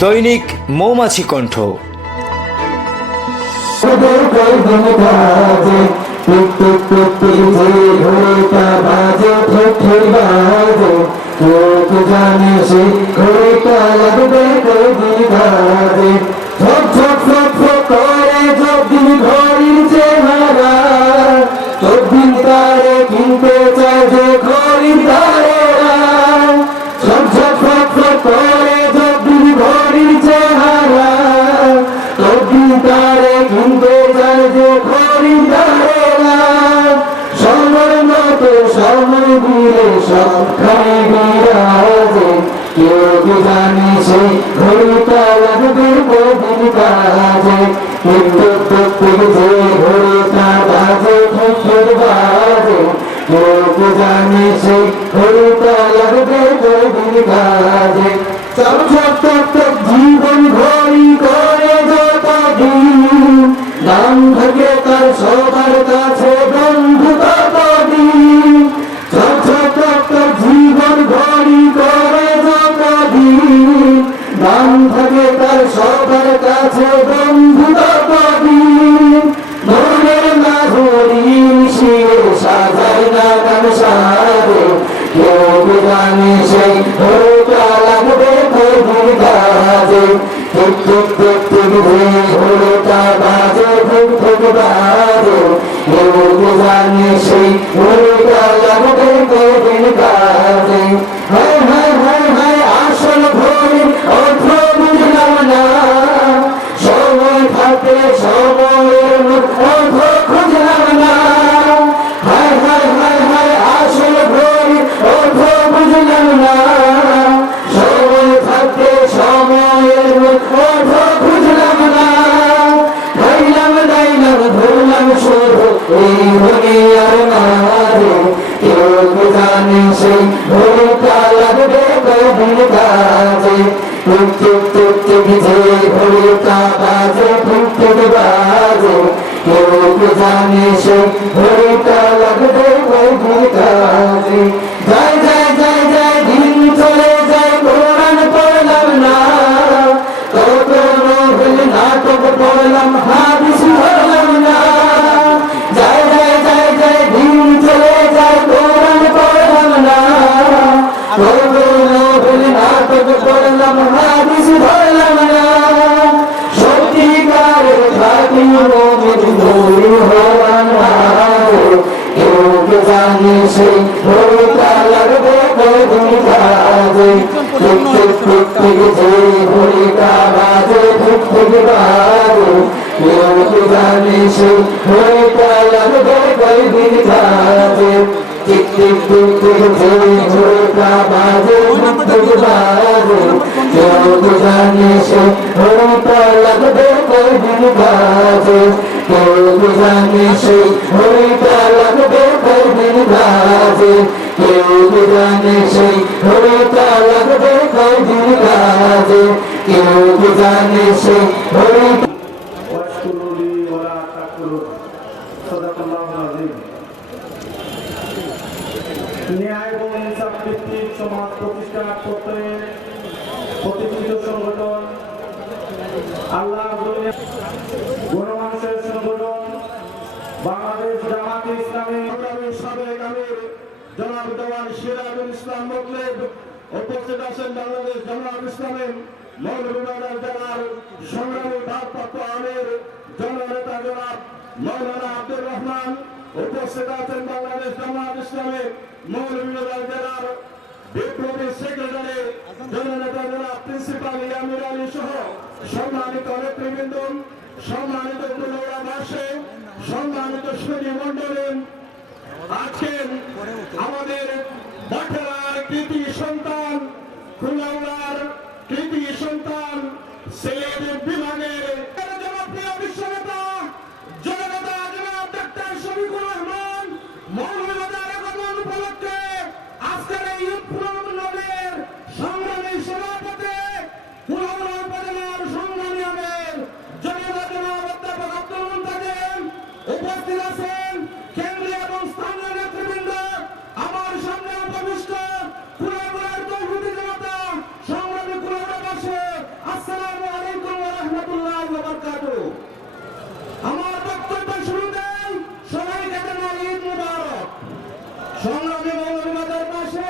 দৈনিক মৌমাছি কণ্ঠ। জীবন ঘড়ি করে যতদিন দাম থাকে তার সবার কাছে বন্ধু ততদিন। জীবন ঘড়ি করে যতদিন দাম থাকে তার সবার কাছে বন্ধু ততদিন। মনের মাধুরীর শিরে সাজায় না গান সাজে, কেউ জানে সেই ঘড়িটা লাগবে কদিন কাজে। ঠিক ঠিক ঠিক ঠিক ঘড়িটা বাজে, ঠিক ঠিক বাজে, কেউ জানে সেই ঘড়িটা লাগবে কদিন কাজে। হায় হায় হায় হায় আসল ঘড়ি অর্থ বুঝলাম না, সময় থাকে সময়ের অর্থ খুঁজলাম না। হায় হায় হায় হায় আসল ঘড়ি অর্থ বুঝলাম না, সময় থাকে সময়ের অর্থ খুঁজলাম না। খাইলাম দাইলাম ধরলাম শুধু এই দুনিয়ার মাঝে, কেউ জানে সেই ঘড়িটা লাগবে কদিন কাজে। টুক টুক টুক টুক যে ঘড়িটা বাজে, টুক টুক বাজে, কেউ জানে সেই ঘড়িটা লাগবে কদিন কাজে। যায় যায় যায় যায় দিন চলে যায়, কোরআন পড়লাম না, কত নোবেল নাটক পড়লাম, হাদিস পড়লাম না। যায় যায় যায় যায় দিন চলে যায়, কোরআন পড়লাম না, কত নোবেল নাটক পড়লাম, হাদিস পড়লাম না। সত্যিকারের খাঁটি মুমিন নূর হওয়ার মাঝে, কেউ জানে সেই ঘড়িটা লাগবে কদিন কাজে। ঠিক ঠিক ঠিক ঠিক যে ঘড়িটা বাজে, ঠিক ঠিক বাজে, কেউ জানে সেই ঘড়িটা লাগবে কদিন কাজে। ঠিক ঠিক ঠিক ঠিক যে ঘড়িটা বাজে, ঠিক ঠিক বাজে, কেউ জানে সেই ঘড়িটা লাগবে কদিন কাজে। কেউ জানে সেই ঘড়িটা লাগবে কদিন কাজে, কেউ জানে সেই ঘড়িটা লাগবে কদিন কাজে, কেউ জানে সেই ঘড়িটা। ন্যায় এবং ইনসাফ ভিত্তিক সমাজ প্রতিষ্ঠার প্রত্যয়ে প্রতিষ্ঠিত সংগঠন আল্লাহ গণমানুষের সংগঠন বাংলাদেশ জামাতে ইসলামী সাবেক আমির জনাব দেওয়ান সিরাজুল ইসলাম মোতলেব উপস্থিত আছেন। বাংলাদেশ জামাত ইসলামী মৌলভীবাজার জেলার সংগ্রামী ভারপ্রাপ্ত আমির জননেতা জনাব মৌলানা আব্দুর রহমান উপস্থিত আছেন। বাংলাদেশ জামাত ইসলামী মৌলভীবাজার জেলার বিপ্লবী সেক্রেটারি জননেতা জনাব প্রিন্সিপাল ইয়ামির আলী সহ সম্মানিত নেতৃবৃন্দ, সম্মানিত উপজেলাবাসী, সম্মানিত সুধী মন্ডলী, আজকে আমাদের বাটেরার কৃতি সন্তান, খুলনার কৃতি সন্তান, সিলেট বিভাগের জনপ্রিয় বিশ্বনেতা জননেতা জনাব ডাক্তার শফিকুর রহমান মৌলভীবাজার আগমন উপলক্ষে আজকের এই উৎফুল্লের সংগ্রামী সভাপতি খুলনা উপজেলার সংগ্রামী আমির জননেতা জনাব অধ্যাপক আব্দুল মুনতাজিম উপস্থিত আছেন। কেন্দ্রীয় এবং স্থানীয় নেতৃবৃন্দ, সংগ্রামী মৌলবাদের পাশে,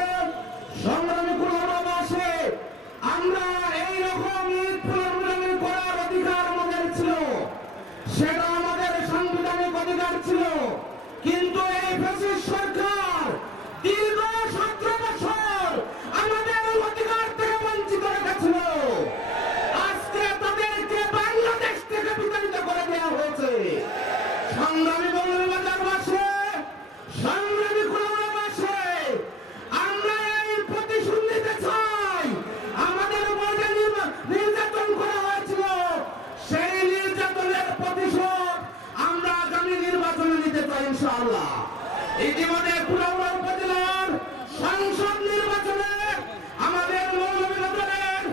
সংগ্রামী কুলাউড়ার পাশে আমরা এইরকম ঈদ পুনর্মিলনী করার অধিকার আমাদের ছিল, সেটা আমাদের সাংবিধানিক অধিকার ছিল। কিন্তু এই ফ্যাসিস্ট সরকার দীর্ঘ 17 বছর আমাদের অধিকার থেকে বঞ্চিত রেখেছিল। আজকে তাদেরকে বাংলাদেশ থেকে বিতাড়িত করে দেওয়া হয়েছে। সংগ্রামী মৌলবাদের পাশে, সংগ্রামী কুলাউড়ার পাশে আমরা এই প্রতিশোধ নিতে চাই। আমাদের উপর যে নির্যাতন করা হয়েছিল, সেই নির্যাতনের প্রতিশোধ আমরা আগামী নির্বাচনে নিতে চাই ইনশাআল্লাহ। ইতিমধ্যে কুলাউড়া উপজেলার সংসদ নির্বাচনে আমাদের মৌলভীবাজারের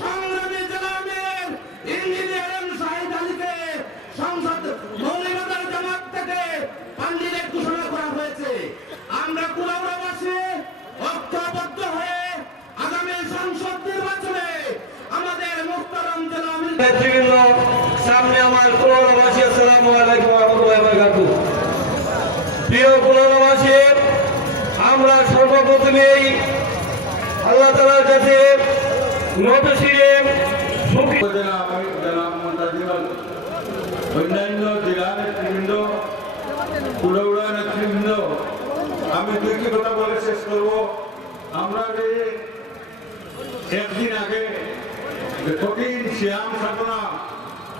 সংগ্রামী জেলা আমির ইঞ্জিনিয়ার এম শাহিদ আলীকে সংসদ মৌলভীবাজার জামাত থেকে পান্ডিলের ঘোষণা করা হয়েছে। আমরা কুলাউড়াবাসী ঐক্যবদ্ধ হয়ে আগামী সংসদ নির্বাচনে আমাদের মুহতারাম জেলা আমির নেতৃবৃন্দ, সামনে আমার কুলাউড়াবাসী, আসসালামু আলাইকুম ওয়া রাহমাতুল্লাহি ওয়া বারাকাতুহু। প্রিয় কুলাউড়াবাসী, আমরা সর্বপ্রথমেই আল্লাহ তাআলার কাছে নতশিরে উপজেলা জেলা মন্ত্রীমণ্ডল, অন্যান্য জেলা নেতৃবৃন্দ, কুলাউড়া নেতৃবৃন্দ, আমি দুইটি কথা বলে শেষ করব। আমরা যে একদিন আগে কঠিন শ্যাম সাধনা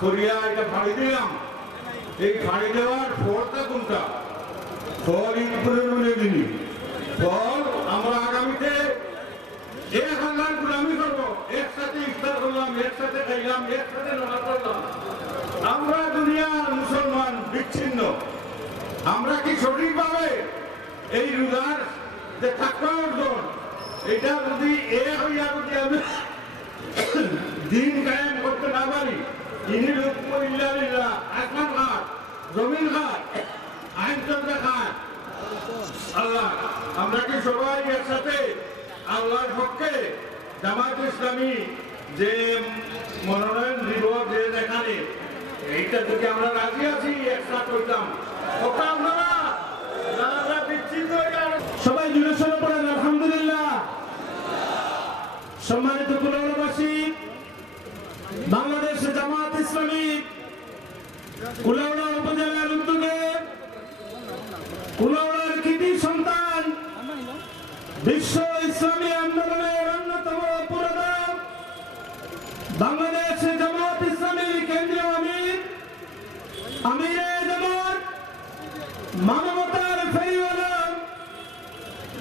করিয়া এটা ফাঁড়ি দিলাম, এই ফাঁড়ি দেওয়ার ফলটা কোনটা? ফল ঈদ পুনর্মিলনী ফল। আমরা আগামীতে 1000 গোলামি করবো, একসাথে ইফতার করলাম, একসাথে খাইলাম, একসাথে নামাজ পড়লাম। আমরা দুনিয়ার মুসলমান বিচ্ছিন্ন। আমরা কি সঠিকভাবে এই রোজার যে থাকা অর্জন, এটা যদি হইয়া যদি আমি দিন কায়েম করতে না পারি, ইনি লোক আসমান ঘাট, জমিন ঘাট, আইন চন্দ্র ঘাট, আল্লাহ, আমরা কি সবাই একসাথে আল্লাহর পক্ষে জামাত ইসলামী যে মনোনয়ন দিব, যে দেখানে এইটা যদি আমরা রাজি আছি, একসাথে হইতাম, ওটা আপনারা যারা বিচ্ছিন্ন সবাই জুড়ে সরে পড়েন আলহামদুলিল্লাহ। সম্মানিত কুলাউড়াবাসী, বাংলাদেশ জামাত ইসলামী কুলাউড়া উপজেলার উদ্যোগে কুলাউড়ার কৃতি সন্তান, বিশ্ব ইসলামী আন্দোলনের অন্যতম পুরোধা বাংলাদেশ জামাত ইসলামীর কেন্দ্রীয় আমির, আমিরে জামাত মানবতার ফেরিওয়ালা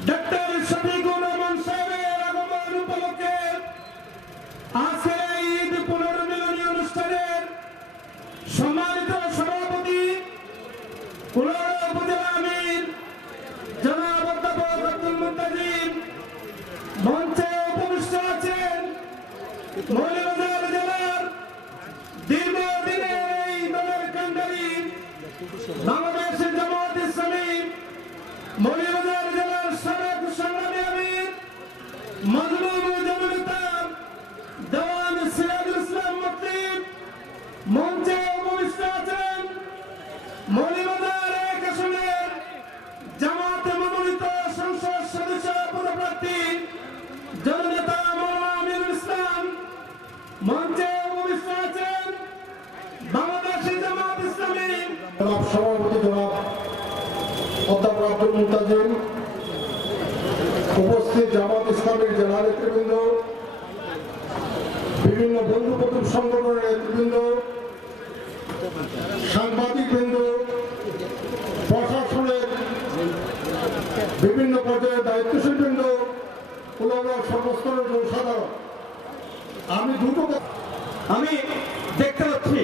ডক্টর শফিকুর রহমান সাহেবের আগমন উপলক্ষে আজকের এই ঈদ পুনর্মিলনী অনুষ্ঠানের সম্মানিত সভাপতি কুলাউড়া উপজেলা আমির জনাব অধ্যাপক আব্দুল মুত্তাজিম, মঞ্চে উপবিষ্ট আছেন মৌলভীবাজার জেলার দীর্ঘদিনের এই দলের কান্ডারি বাংলাদেশ জামাত ইসলামী মৌলভীবাজার জেলার সাবেক সংগ্রামী আমির মজলুম জননেতা দেওয়ান সিরাজুল ইসলাম মুক্তিম, মঞ্চে উপবিষ্ট আছেন মৌলভীবাজার 1 আসনের জামাত মনোনীত সংসদ সদস্য পদপ্রার্থী জননেতা মাওলানা আমিরুল ইসলাম, মঞ্চে উপবিষ্ট আছেন বাংলাদেশ জামাত ইসলামী জনাব সভাপতি জনাব অধ্যাপক আব্দুল মুত্তাজিম, উপস্থিত জামাত ইসলামীর জেলা নেতৃবৃন্দ, বিভিন্ন বন্ধু প্রতিম সংগঠনের নেতৃবৃন্দ, সাংবাদিকবৃন্দ, প্রশাসনের বিভিন্ন পর্যায়ের দায়িত্বশীল বৃন্দ, কুলাউড়ার সর্বস্তরের জনসাধারণ, আমি আমি দেখতে পাচ্ছি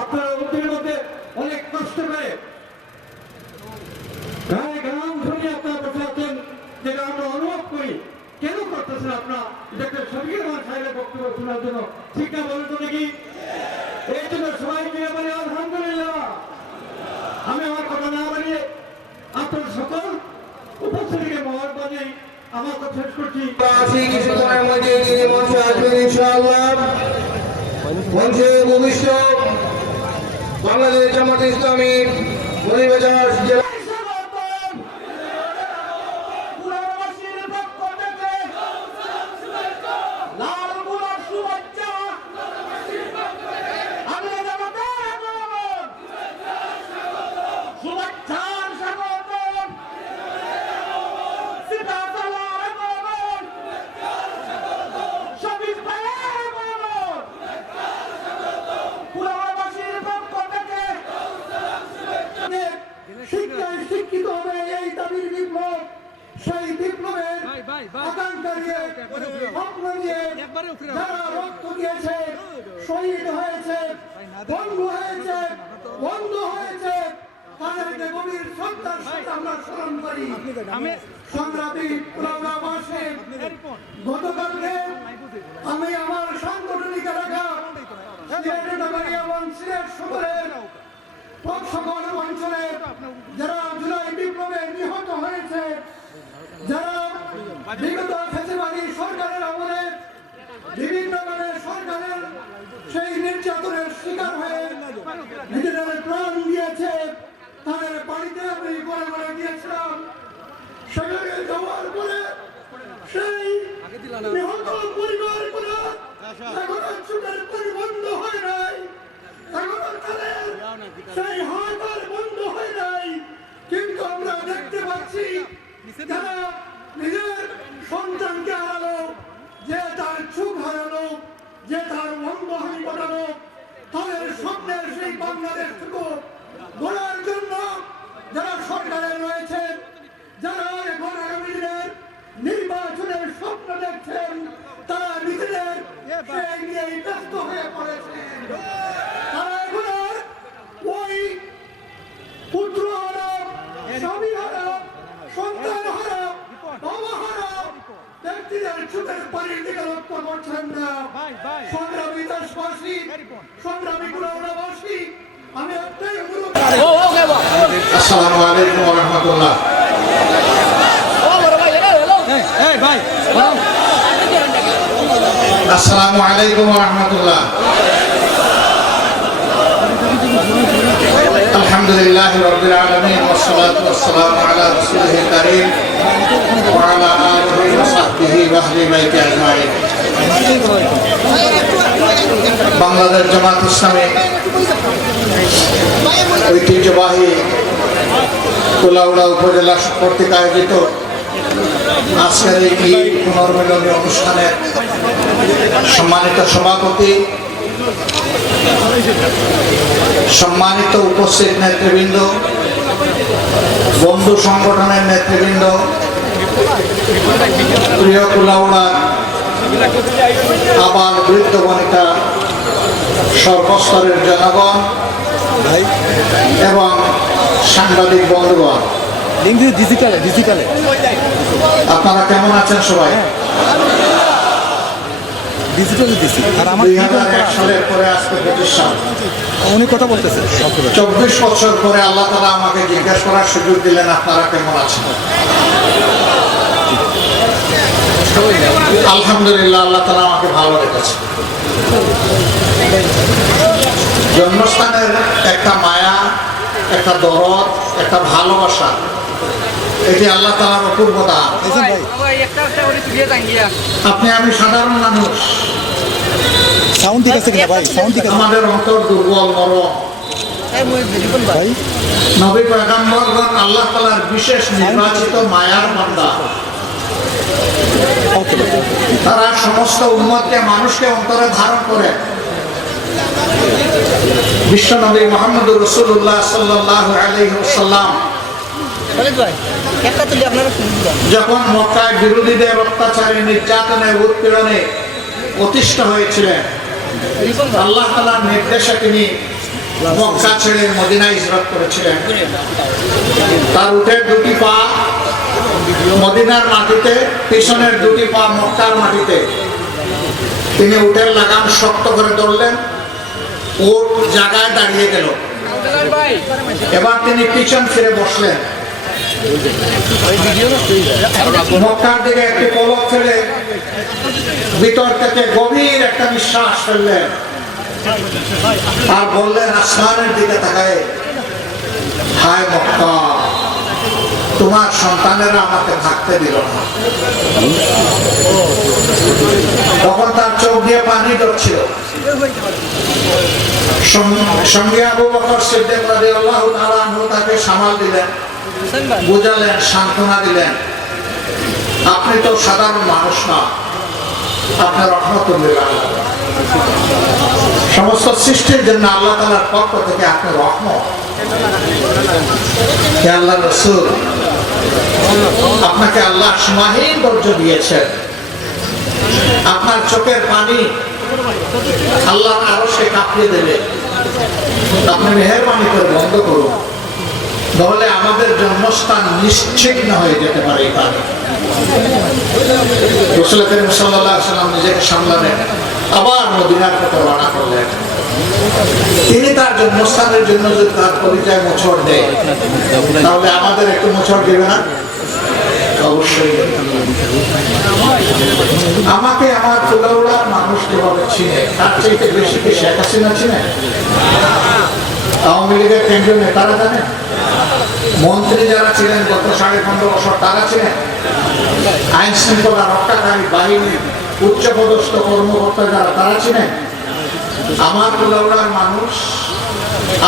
আপনারা উদ্যোগের মধ্যে অনেক কষ্ট করে গায়ে গান শুনে আপনারা বসে আছেন, যেটা আমরা অনুভব করি। কেন করতেছেন আপনারা? ডক্টর শফিকুর রহমান সাহেবের বক্তব্য শোনার জন্য, ঠিক না বলেন তো নাকি? এই জন্য সবাইকে বলে আলহামদুলিল্লাহ। আমি আমার কথা না বানিয়ে আপনার সকল উপস্থিতিকে মহৎ বানিয়ে আমার কথা শেষ করছি। কিছুক্ষণের মধ্যে তিনি মঞ্চে আসবেন ইনশাআল্লাহ। মঞ্চে উপবিষ্ট বাংলাদেশ জামাত ইসলামী মৌলভীবাজার জেলা আকাঙ্ক্ষা নিয়ে স্বপ্ন নিয়ে যারা রক্ত দিয়েছে, শহীদ হয়েছে, বন্ধু হয়েছে, বন্ধ হয়েছে, তাদেরকে গভীর শ্রদ্ধার সাথে আমরা স্মরণ করি। সংগ্রামী কুলাউড়াবাসী, গতকালকে আমি আমার সাংগঠনিক এলাকা সিলেট নগরী এবং সিলেট শহরের সকল অঞ্চলে যারা জুলাই বিপ্লবে নিহত হয়েছে, যারা বিগত ফ্যাসিবাদী সরকারের আমলে বিভিন্ন সরকারের সেই নির্যাতনের শিকার হয়ে নিজেদের প্রাণ দিয়েছে, তাদের বাড়িতে আমি ঘরে ঘরে গিয়েছিলাম। সেখানে যাওয়ার পরে সেই নিহত পরিবারগুলো এখনো চোখের পরি বন্ধ হয় নাই, এখনো তাদের সেই হাত আর বন্ধ হয় নাই। কিন্তু আমরা দেখতে পাচ্ছি যারা নিজের সন্তানকে হারালো, যে তার চোখ হারালো, যে তার অঙ্গহানি ঘটালো, তাদের স্বপ্নের সেই বাংলাদেশটুকু গড়ার জন্য যারা সরকারে রয়েছেন, যারা এখন আগামী দিনের নির্বাচনের স্বপ্ন দেখছেন, তারা নিজেদের সেই নিয়েই ব্যস্ত হয়ে পড়েছেন। তারা এখন আর ওই পুত্র হারাম, স্বামী হারাম, সন্তান হারাম, বাবা হারাম ব্যক্তিদের চোখের পানির দিকে লক্ষ্য করছেন না। সংগ্রামী দেশবাসী, সংগ্রামী কুলাউড়াবাসী, আমি একটাই অনুরোধ। আসসালামু আলাইকুম ওয়া রাহমাতুল্লাহ। আসসালামু আলাইকুম ওয়া রাহমাতুল্লাহ। আলহামদুলিল্লাহি রাব্বিল আলামিন ওয়াস সালাতু ওয়াস সালামু আলা রাসূলিল কারীম ওয়া আলা আলিহি ওয়া সাহবিহি ওয়া আহলি বাইতি আজমাইন। বাংলাদেশ জামাত ইসলামী ঐতিহ্যবাহী কুলাউড়া উপজেলা কর্তৃক আয়োজিত আজকের এই পুনর্মিলনী অনুষ্ঠানের সম্মানিত সভাপতি, সম্মানিত উপস্থিত নেতৃবৃন্দ, বন্ধু সংগঠনের নেতৃবৃন্দ, প্রিয় কুলাউড়া আবাল বৃদ্ধ বনিতা, সর্বস্তরের জনগণ এবং সাংবাদিক বন্ধুগণ, আপনারা কেমন আছেন সবাই? 2001 সালের পরে আজকে 25 সাল, উনি কথা বলতেছে 24 বছর পরে আল্লাহ তাআলা আমাকে জিজ্ঞাসা করার সুযোগ দিলেন আপনারা কেমন আছেন। আলহামদুলিল্লাহ, আল্লাহ তাআলা আমাকে ভালো রেখেছে। জন্মস্থানের একটা মায়া, একটা দরদ, একটা ভালোবাসা, এটি আল্লাহ তাআলার অপূর্ব দান। আপনি আমি সাধারণ মানুষ, সাউন্ড ঠিক আছে কিনা ভাই? সাউন্ড ঠিক আছে আমাদের অন্তর দুর্বল, নরম। ভাই? নবী পয়গম্বরগণ আল্লাহ তাআলার বিশেষ নির্বাচিত মায়ার বান্দা। ওকে ভাই। তারা সমস্ত উম্মতকে, মানুষকে অন্তরে ধারণ করে। বিশ্বনবী মুহাম্মদুর রাসূলুল্লাহ সাল্লাল্লাহু আলাইহি ওয়াসাল্লাম যখন মক্কায় বিরোধীদের অত্যাচারে, নির্যাতনে, উৎপীড়নে অতিষ্ঠ হয়েছিলেন, আল্লাহ তাআলার নির্দেশে তিনি মক্কা ছেড়ে মদিনায় হিজরত করেছিলেন। তার উটের দুটি পা মদিনার মাটিতে, পিছনের দুটি পা মক্কার মাটিতে। তিনি উটের লাগাম শক্ত করে ধরলেন, উট জায়গায় দাঁড়িয়ে গেল। এবার তিনি পিছন ফিরে বসলেন, মক্কার দিকে একটি পলক ফেলে ভিতর থেকে গভীর একটা নিঃশ্বাস ফেললেন আর বললেন আসমানের দিকে তাকায়, হায় মক্কা, তোমার সন্তানেরা আমাকে থাকতে দিল না। তখন তার চোখ দিয়ে পানি ঝরছিল। সঙ্গে আবু বকর সিদ্দিক রাদিয়াল্লাহু তাআলা আনহু তাকে সামাল দিলেন, বুঝালেন, সান্ত্বনা দিলেন, আপনি তো সাধারণ মানুষ না, আপনার রহমতুল্লিল আলামিন। সমস্ত সৃষ্টির জন্য আল্লাহ তাআলার পক্ষ থেকে আপনি রহমত। হে আল্লাহর রাসূল, আপনার আপনাকে আল্লাহ সীমাহীন ধৈর্য দিয়েছেন। আপনার চোখের পানি আল্লাহ আরো সে কাঁপিয়ে দেবে। আপনি মেহেরবানি করে বন্ধ করুন, তাহলে আমাদের জন্মস্থান নিশ্চিহ্ন হয়ে যেতে পারে এই পানি। রাসূল করিম সাল্লাল্লাহু আলাইহি ওয়াসাল্লাম নিজেকে সামলালেন, আবার মদিনার পথে রওনা করলেন। তিনি তার জন্মস্থানের জন্য যদি তার পরিচয় মোচড় দেয়, তাহলে আমাদের একটু মোচড় দেবে না? অবশ্যই। আমাকে আমার কুলাউড়ার মানুষ যেভাবে চিনে, তার চাইতে বেশি কি শেখ হাসিনা চিনে? আওয়ামী লীগের কেন্দ্রীয় নেতারা জানেন? মন্ত্রী যারা ছিলেন গত 15.5 বছর তারা ছিলেন? আইন শৃঙ্খলা রক্ষাকারী বাহিনীর উচ্চপদস্থ কর্মকর্তা যারা তারা ছিলেন? আমার কুলাউড়ার মানুষ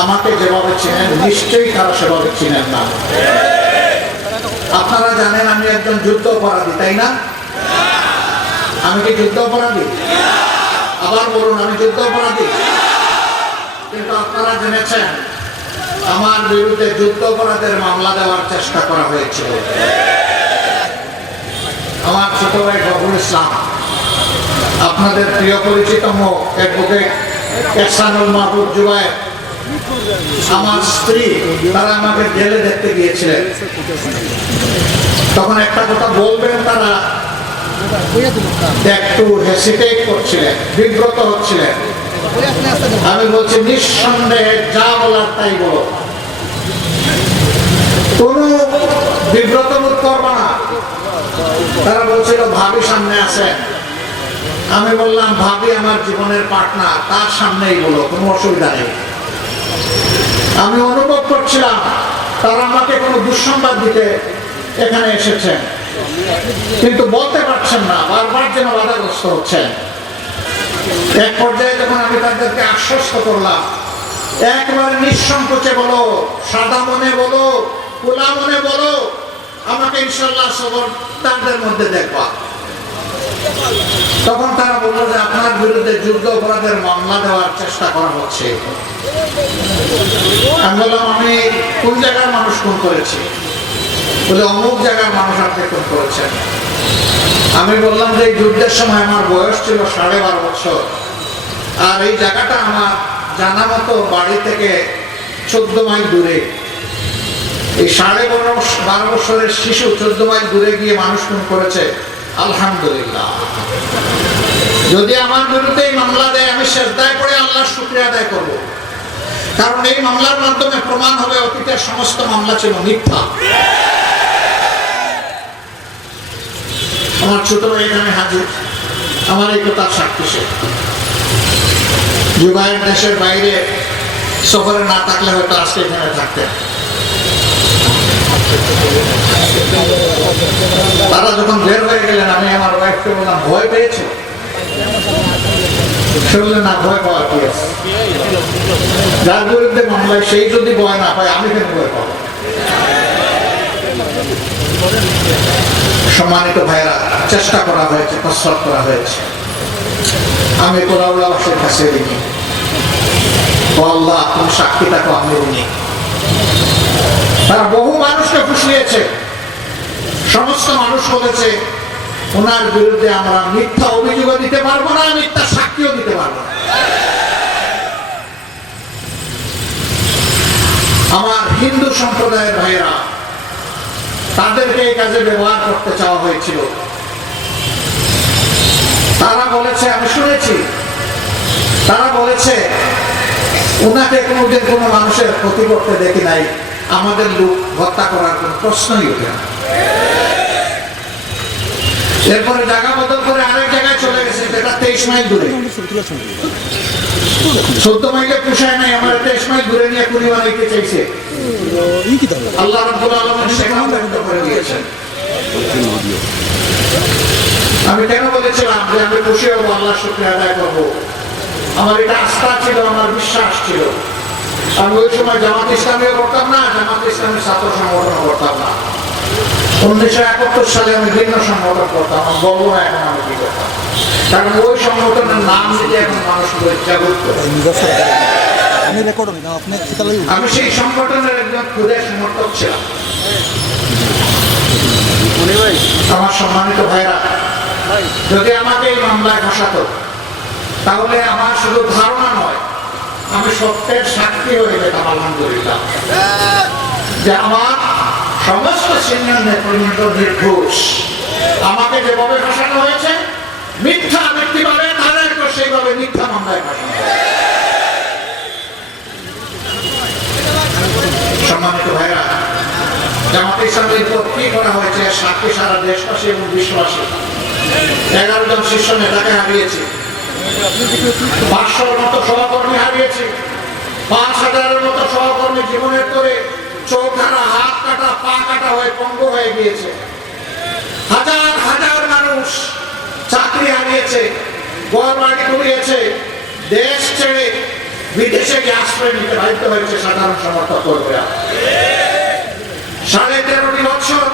আমাকে যেভাবে চিনেন, নিশ্চয়ই তারা সেভাবে চিনেন না। আপনারা জানেন আমি একজন যুদ্ধ অপরাধী, তাই না? আমি কি যুদ্ধ অপরাধী? আবার বলুন, আমি যুদ্ধ অপরাধী? কিন্তু আপনারা জেনেছেন আমার বিরুদ্ধে যুদ্ধ অপরাধের মামলা দেওয়ার চেষ্টা করা হয়েছিল। আমার ছোট ভাই ফখরুল ইসলাম, আপনাদের প্রিয় পরিচিত মুখ অ্যাডভোকেট এহসানুল মাহবুব জুবায়ের, আমার স্ত্রী, তারা আমাকে জেলে দেখতে গিয়েছিলেন। তখন একটা কথা বলবেন, তারা একটু হেসিটেট করছিলেন, বিব্রত হচ্ছিলেন। আমি বলছি নিঃসন্দেহে যা বলার তাই বলো, কোন বিব্রত বোধ করবো না। তারা বলছিল ভাবি সামনে আছে। আমি বললাম ভাবি আমার জীবনের পার্টনার, তার সামনেই বলো, কোনো অসুবিধা নেই। আমি অনুভব করছিলাম তারা আমাকে কোনো দুঃসংবাদ দিতে এখানে এসেছেন, কিন্তু বলতে পারছেন না, বারবার যেন বাধাগ্রস্ত হচ্ছেন। এক পর্যায়ে যখন আমি তাদেরকে আশ্বস্ত করলাম, একবারে নিঃসংকোচে বলো, সাদা মনে বলো, খোলা মনে বলো, আমাকে ইনশাআল্লাহ সবর তাদের মধ্যে দেখবা। তখন তারা বলল যে আপনার বিরুদ্ধে যুদ্ধ অপরাধের মামলা দেওয়ার চেষ্টা করা হচ্ছে। আমি বললাম আমি কোন জায়গার মানুষ খুন করেছি? বলে অমুক জায়গার মানুষ আপনি খুন করেছেন। আমি বললাম যে এই যুদ্ধের সময় আমার বয়স ছিল 12.5 বছর, আর এই জায়গাটা আমার জানা মতো বাড়ি থেকে 14 মাইল দূরে। এই 12.5 বছরের শিশু 14 মাইল দূরে গিয়ে মানুষ খুন করেছে, আলহামদুলিল্লাহ। যদি আমার বিরুদ্ধে এই মামলা দেয়, আমি সেজদায় পড়ে আল্লাহর শুকরিয়া আদায় করব, কারণ এই মামলার মাধ্যমে প্রমাণ হবে অতীতের সমস্ত মামলা ছিল মিথ্যা। আমার ছোট ভাই এখানে হাজির, আমার এই কথার সাক্ষী সে। জুবায়ের দেশের বাইরে সফরে না থাকলে হয়তো আজকে এখানে থাকতেন। তারা যখন বের হয়ে গেলেন, আমি আমার ওয়াইফকে বললাম ভয় পেয়েছো? শুনলে না, ভয় পাওয়ার কি আছে? যার বিরুদ্ধে মামলায় সেই যদি ভয় না পায়, আমি কেন ভয় পাবো? সম্মানিত ভাইরা, চেষ্টা করা হয়েছে, কসরত করা হয়েছে। আমি কোলাউড়াবাসীর কাছে ঋণী। আল্লাহ তুমি সাক্ষী থাকো, আমি ঋণী। তারা বহু মানুষকে ফুসলিয়েছে, সমস্ত মানুষ বলেছে ওনার বিরুদ্ধে আমরা মিথ্যা অভিযোগ দিতে পারবো না, মিথ্যা সাক্ষীও দিতে পারবো না। আমার হিন্দু সম্প্রদায়ের ভাইয়েরা, তাদেরকে এই কাজে ব্যবহার করতে চাওয়া হয়েছিল। তারা বলেছে, আমি শুনেছি, তারা বলেছে ওনাকে কোনোদিন কোনো মানুষের ক্ষতি করতে দেখি নাই, আমাদের লোক হত্যা করার কোনো প্রশ্নই ওঠে না। এরপরে জায়গা বদল করে আরেক জায়গায় চলে গেছে, যেটা 23 মাইল দূরে। 14 মাইলে পোষায় নাই, আমার 23 মাইল দূরে নিয়ে কুড়ি বানাইতে চাইছে। আল্লাহ রাব্বুল আলামিন সেখানেও ব্যক্ত করে দিয়েছেন। আমি কেন বলেছিলাম যে আমি খুশি হবো, আল্লাহ শুকরিয়া আদায় করবো? আমার এটা আস্থা ছিল, আমার বিশ্বাস ছিল। আমি ওই সময় জামাত ইসলামীও করতাম না, জামাত ইসলামের ছাত্র সংগঠন করতাম না। 1971 সালে আমি ভিন্ন সংগঠন করতাম, আমার বলবো না এখন আমি কি করতাম, কারণ ওই সংগঠনের নাম দিতে এখন মানুষ জাগরুক করে। আমি সেই সংগঠনের একজন ক্ষুদে সমর্থক ছিলাম। আমার সম্মানিত ভাইরা, যদি আমাকে এই মামলায় ফাঁসাতো তাহলে আমার শুধু ধারণা নয়, আমি সত্যের সাক্ষী হয়ে যেতাম আলহামদুলিল্লাহ, যে আমার সমস্ত সিনিয়র নেতৃবৃন্দ নির্ঘোষ। আমাকে যেভাবে ফাঁসানো হয়েছে মিথ্যাভাবে, তাদেরকে সেইভাবে মিথ্যা মামলায় ফাঁসানো হয়েছে। সম্মানিত ভাইরা, জামাতের সঙ্গে কি করা হয়েছে সাক্ষী সারা দেশবাসী এবং বিশ্ববাসী। 11 জন শীর্ষ নেতাকে হারিয়েছি, 500-র মতো সহকর্মী হারিয়েছি, 5,000-এর মতো সহকর্মী জীবনের করে চোখ হারা, হাত কাটা, পা কাটা হয়ে পঙ্গু হয়ে গিয়েছে। হাজার হাজার মানুষ চাকরি হারিয়েছে, ঘর বাড়ি গুড়িয়েছে, দেশ ছেড়ে বিদেশে গিয়ে আশ্রয় নিতে বাধ্য হয়েছে সাধারণ সমর্থক কর্মীরা। 13.5 বছর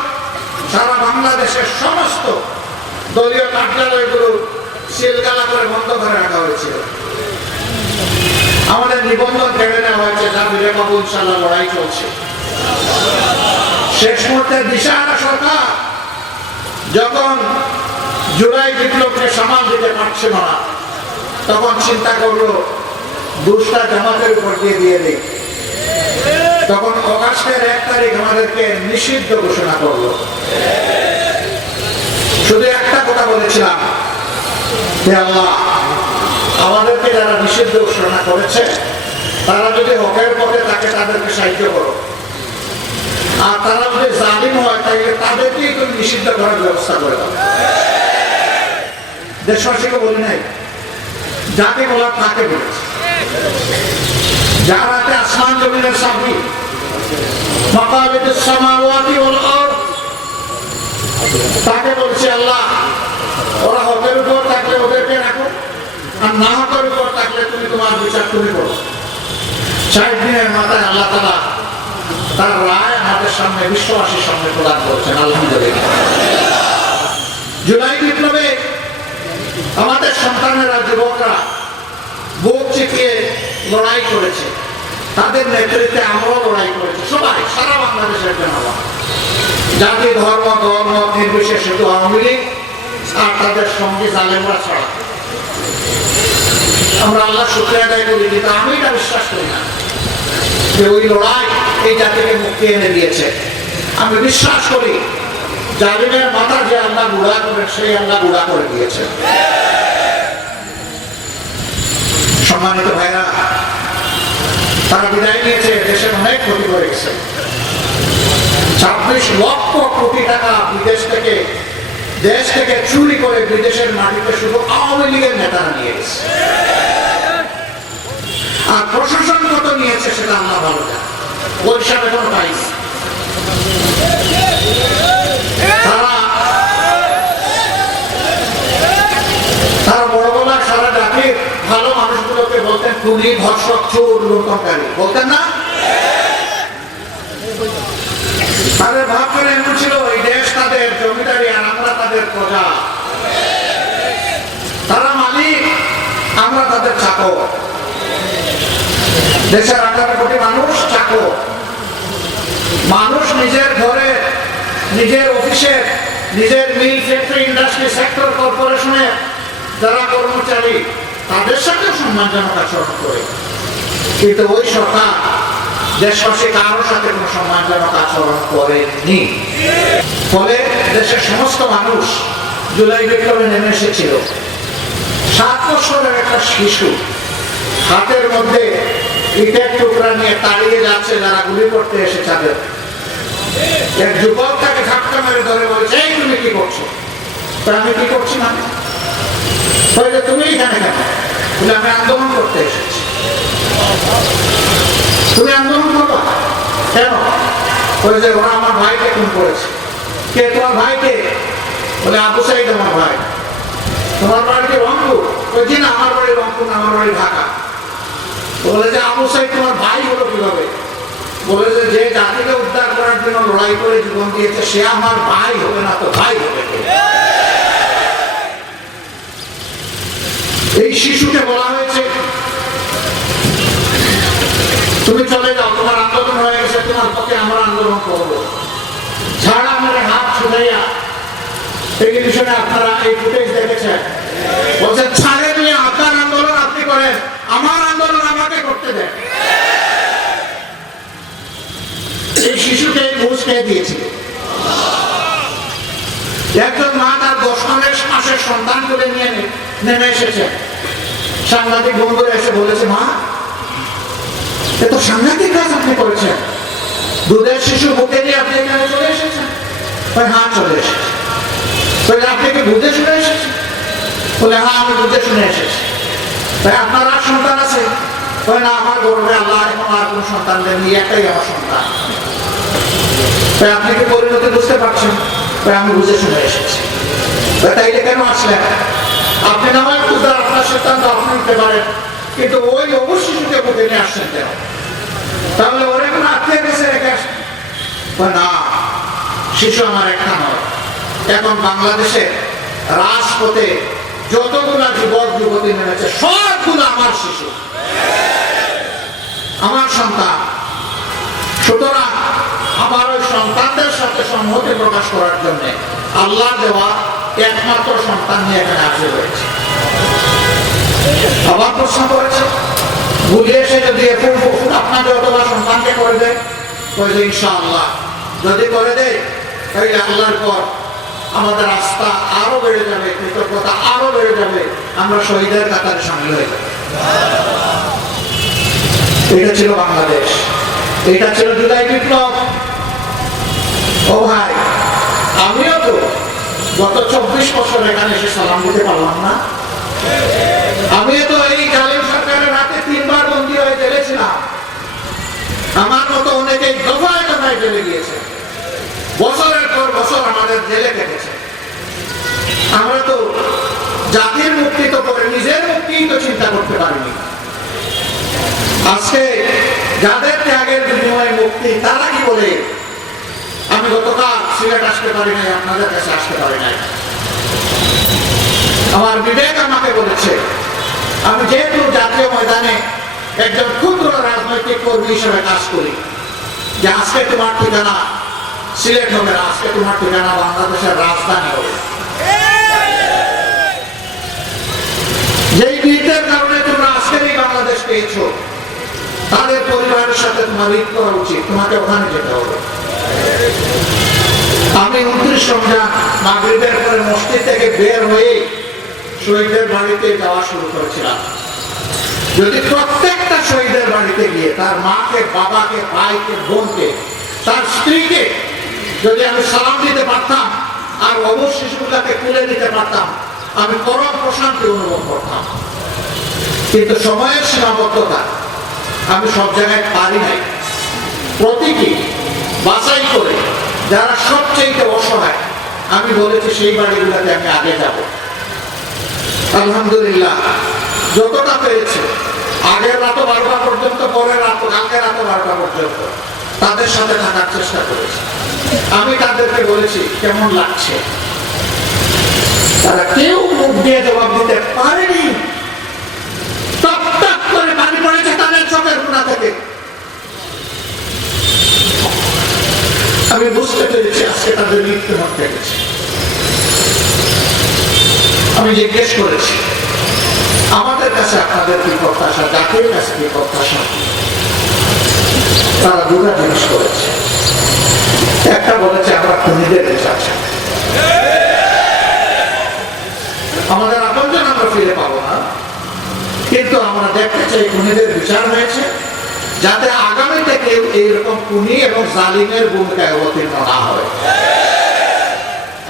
সারা বাংলাদেশের সমস্ত দলীয় কার্যালয়গুলো সিলগালা করে বন্ধ করে রাখা হয়েছিল। আমাদের নিবন্ধন কেড়ে নেওয়া হয়েছে, যা ফিরে পাবো ইনশাল্লাহ, লড়াই চলছে। শেষ মুহূর্তে দিশাহারা সরকার যখন জুলাই বিপ্লবকে সামাল দিতে পারছিল না, তখন চিন্তা করলো দুষ্টা জামাতের উপর দিয়ে দিই। তখন অগাস্টের 1 তারিখ আমাদেরকে নিষিদ্ধ ঘোষণা করলো। শুধু একটা কথা বলেছিলাম, হে আল্লাহ, আমাদেরকে যারা নিষিদ্ধ ঘোষণা করেছে তারা যদি হকের পথে থাকে তাদেরকে সাহায্য করো, আর তারা যদি জালিম হয় তাহলে তাদেরকেই তুমি নিষিদ্ধ করার ব্যবস্থা করে দাও। দেশবাসীকে বলি নাই, যাকে বলার তাকে বলেছে। যার হাতে আসমান জমিনের চাবি, মাকালিদুস সামাওয়াতি ওয়াল আরদ, তাকে বলছে আল্লাহ, ওরা হকের উপর থাকলে ওদেরকে রাখো, আর না হকের উপর থাকলে তুমি তোমার বিচার তুমি করো। 60 দিনের মাথায় আল্লাহ তাআলা তার রায় আমাদের সামনে, বিশ্ববাসীর সামনে প্রদান করছেন আলহামদুলিল্লাহ। জুলাই বিপ্লবে আমাদের সন্তানেরা, যুবকরা বুক চিপিয়ে লড়াই করেছে, তাদের নেতৃত্বে আমরাও লড়াই করেছি। সবাই, সারা বাংলাদেশের জনগণ, জাতি ধর্ম দল মত নির্বিশেষে, শুধু আওয়ামী লীগ আর তাদের সঙ্গে জালেমরা ছাড়া। আমরা আল্লাহ শুকরিয়া আদায় করি, কিন্তু আমি এটা বিশ্বাস করি না যে ওই লড়াই এই জাতিকে মুক্তি এনে দিয়েছে। আমি বিশ্বাস করি জালিমের মাথা যে আল্লাহ গুঁড়া করেন, সেই আল্লাহ গুঁড়া করে দিয়েছে। সম্মানিত ভাইরা, তারা বিদায় নিয়েছে, দেশের অনেক ক্ষতি করে গেছে। 26 লক্ষ কোটি টাকা দেশ থেকে চুরি করে বিদেশের মাটিতে শুধু আওয়ামী লীগের নেতারা নিয়ে গেছে। আর প্রশাসন কত নিয়েছে সেটা আল্লাহ ভালো জানে, ওই হিসাবে কোনো পাইছে। তারা বড় বলা সারা জাতির ভালো মানুষগুলোকে বলতেন খুনি, ধর্ষক, চোর, লুণ্ঠনকারী বলতেন না? তাদের ভাব করে এমন ছিল এই দেশ তাদের জমিদারি আর আমরা তাদের প্রজা। তারা মালিক, আমরা তাদের চাকর। দেশের 18 কোটি মানুষ চাকর। মানুষ নিজের ঘরে, নিজের অফিসে, নিজের মিল, ফ্যাক্টরি, ইন্ডাস্ট্রি, সেক্টর, কর্পোরেশনের যারা কর্মচারী, তাদের সাথে সম্মানজনক আচরণ করে। কিন্তু ওই সরকার দেশবাসী কারোর সাথে কোনো সম্মানজনক আচরণ করেনি। ফলে দেশের সমস্ত মানুষ জুলাই বিপ্লবে নেমে এসেছিল। 7 বছরের একটা শিশু হাতের মধ্যে ইটের টুকরা নিয়ে তাড়িয়ে যাচ্ছে যারা গুলি করতে এসে তাদের। এক যুবক তাকে ধাক্কা মেরে ধরে বলছে, এই তুমি কি করছো? আমি কি করছি না? তুমি এখানে কেন? বলে আমি আন্দোলন করতে এসেছি। তুমি আন্দোলন করবা কেন? বলে যে ওরা আমার ভাইকে খুন করেছে। কে তোমার ভাইকে? বলে আবু সাইদ আমার ভাই। তোমার বাড়ি কি রংপুর? বলছি না, আমার বাড়ি রংপুর না, আমার বাড়ি ঢাকা। বলে যে আবু সাইদ তোমার ভাই হলো কিভাবে? বলে যে জাতিকে উদ্ধার করার জন্য লড়াই করে জীবন দিয়েছে সে আমার ভাই হবে না তো ভাই হবে। এই শিশুকে বলা হয়েছে তুমি চলে যাও, তোমার আন্দোলন হয়ে গেছে, তোমার পক্ষে আমরা আন্দোলন করবো। ঝাড়া মেরে হাত ছুটাইয়া টেলিভিশনে আপনারা এই ফুটেজ দেখেছেন, বলছেন ছাড়ে নিয়ে আপনার আন্দোলন আপনি করেন, আমার আন্দোলন আমাকে করতে দেন। এই শিশুকে ঘুষ খেয়ে দিয়েছিল। একজন মা তার 10 মাসের সন্তান তুলে নিয়ে নেমে এসেছে। সাংবাদিক বন্ধুরা এসে বলেছে, মা এত সাংঘাতিক কাজ আপনি করেছেন, দুধের শিশু বুকে নিয়ে আপনি এখানে চলে এসেছেন? হ্যাঁ চলে এসেছে। আপনি কি বুঝে শুনে এসেছেন? বলে হ্যাঁ আমি বুঝে শুনে এসেছি। আপনার আর সন্তান আছে? না, আমার গর্বে আল্লাহ এখন আর কোন সন্তান দেননি, একটাই আমার সন্তান। আপনি কি পরিণতি বুঝতে পারছেন? আমি বুঝে শুনে এসেছি। তাইলে কেন আসলেন? আপনি না হয় বুঝতে আপনার সিদ্ধান্ত আপনি নিতে পারেন, কিন্তু ওই অবশ্য শিশুকে বুঝে নিয়ে আসছেন কেন? তাহলে ওরা এখন আত্মীয় কাছে রেখে আসেন না, শিশু আমার একটা নয়। এখন বাংলাদেশে রাজপথে যতগুলা যুবক যুবতী নেমেছে সবগুলো আমার শিশু, আমার সন্তান। সুতরাং আমার ওই সন্তানদের সাথে সংহতি প্রকাশ করার জন্য আল্লাহ দেওয়া একমাত্র সন্তান নিয়ে এখানে আসে হয়েছে। আবার প্রশ্ন করেছে, ভুলে এসে যদি আপনাকে অথবা সন্তানকে করে দেয়, ইনশাআল্লাহ যদি করে দেয় তাহলে আল্লাহর পর আমাদের আস্থা আরো বেড়ে যাবে, কৃতজ্ঞতা আরো বেড়ে যাবে, আমরা শহীদের কাতারে সামিল হয়ে যাবে। এটা ছিল বাংলাদেশ, এটা ছিল জুলাই বিপ্লব। ও ভাই, আমিও তো গত 24 বছর এখানে এসে সালাম দিতে পারলাম না। আমিও তো এই জালিম সরকারের হাতে 3 বার বন্দী হয়ে জেলে ছিলাম। আমার মতো অনেকে দফায় দফায় জেলে গিয়েছে, বছরের পর বছর আমাদের জেলে কেটেছে। আমরা তো জাতির মুক্তি তো করে নিজের মুক্তি তো চিন্তা করতে পারিনি। আজকে যাদের ত্যাগের বিনিময়ে মুক্তি, তারা কি বলে? আমি গতকাল সিলেট আসতে পারি নাই, আপনাদের কাছে আসতে পারি নাই। আমার বিবেক আমাকে বলেছে, আমি যেহেতু জাতীয় ময়দানে একজন ক্ষুদ্র রাজনৈতিক কর্মী হিসেবে কাজ করি, যে আজকে তোমার ঠিকানা সিলেট হবে না, আজকে তোমার ঠিকানা বাংলাদেশের রাজধানী হবে। যেই বীরদের কারণে তোমরা আজকের এই বাংলাদেশ পেয়েছো, তাদের পরিবারের সাথে তোমার ঈদ করা উচিত, তোমাকে ওখানে যেতে হবে। আমি 29 রমজান মাগরিবের পরে মসজিদ থেকে বের হয়ে শহীদের বাড়িতে যাওয়া শুরু করেছিলাম। যদি প্রত্যেকটা শহীদের বাড়িতে গিয়ে তার মাকে, বাবাকে, ভাইকে, বোনকে, তার স্ত্রীকে যদি আমি সালাম দিতে পারতাম আর অবশ্য শিশুগুলাকে তুলে দিতে পারতাম, আমি পরম প্রশান্তি অনুভব করতাম। কিন্তু সময়ের সীমাবদ্ধতা, আমি সব জায়গায় পারি নাই। প্রতিটি বাছাই করে যারা সবচেয়ে অসহায়, আমি বলেছি সেই বাড়িগুলোতে আমি আগে যাব। আলহামদুলিল্লাহ যতটা পেরেছে, আগের রাতও 12টা পর্যন্ত, পরের রাত, কালকের রাতও 12টা পর্যন্ত তাদের সাথে থাকার চেষ্টা করেছি। আমি তাদেরকে বলেছি কেমন লাগছে, তারা কেউ মুখ দিয়ে জবাব দিতে পারেনি। টপ টপ করে পানি পড়েছে তাদের চোখের কোণা থেকে। আমি বুঝতে পেরেছি আজকে তাদের মৃত্যু হতে গেছে। আমি জিজ্ঞেস করেছি, আমাদের কাছে আপনাদের কি প্রত্যাশা, জাতির কাছে কি প্রত্যাশা? তারা দুটা জিনিস করেছে। একটা বলেছে আমরা খুনিদের বিচার চাই, আমাদের আপনজন আমরা ফিরে পাবো না, কিন্তু আমরা দেখতে চাই খুনিদের বিচার হয়েছে, যাতে আগামীতে কেউ এইরকম খুনি এবং জালিমের ভূমিকায় অবতীর্ণ না হয়।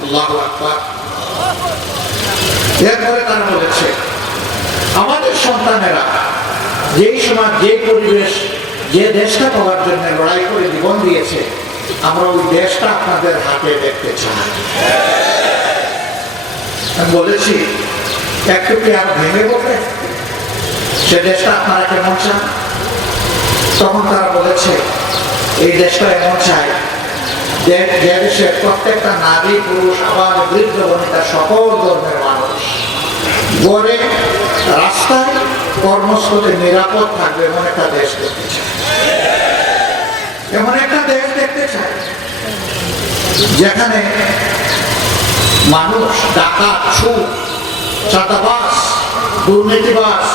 আল্লাহু আকবার। এরপরে তারা বলেছে আমাদের সন্তানেরা যেই সময়, যে পরিবেশ, যে দেশটা পাওয়ার জন্য লড়াই করে জীবন দিয়েছে, আমরা ওই দেশটা আপনাদের হাতে দেখতে চাই। আমি বলেছি একটু কি আর ভেঙে বলবে সে দেশটা আপনারা কেমন চান? তখন তারা বলেছে এই দেশটা এমন চাই যে দেশের প্রত্যেকটা নারী, পুরুষ, আবার বৃদ্ধ বনিতা, সকল ধর্মের মানুষ গড়ে রাস্তায়, কর্মস্থলে নিরাপদ থাকবে এমন একটা দেশ দেখতে চাই। এমন একটা দেশ দেখতে চাই যেখানে মানুষ ডাকাত, চোর, চাঁদাবাজ, দুর্নীতিবাজ,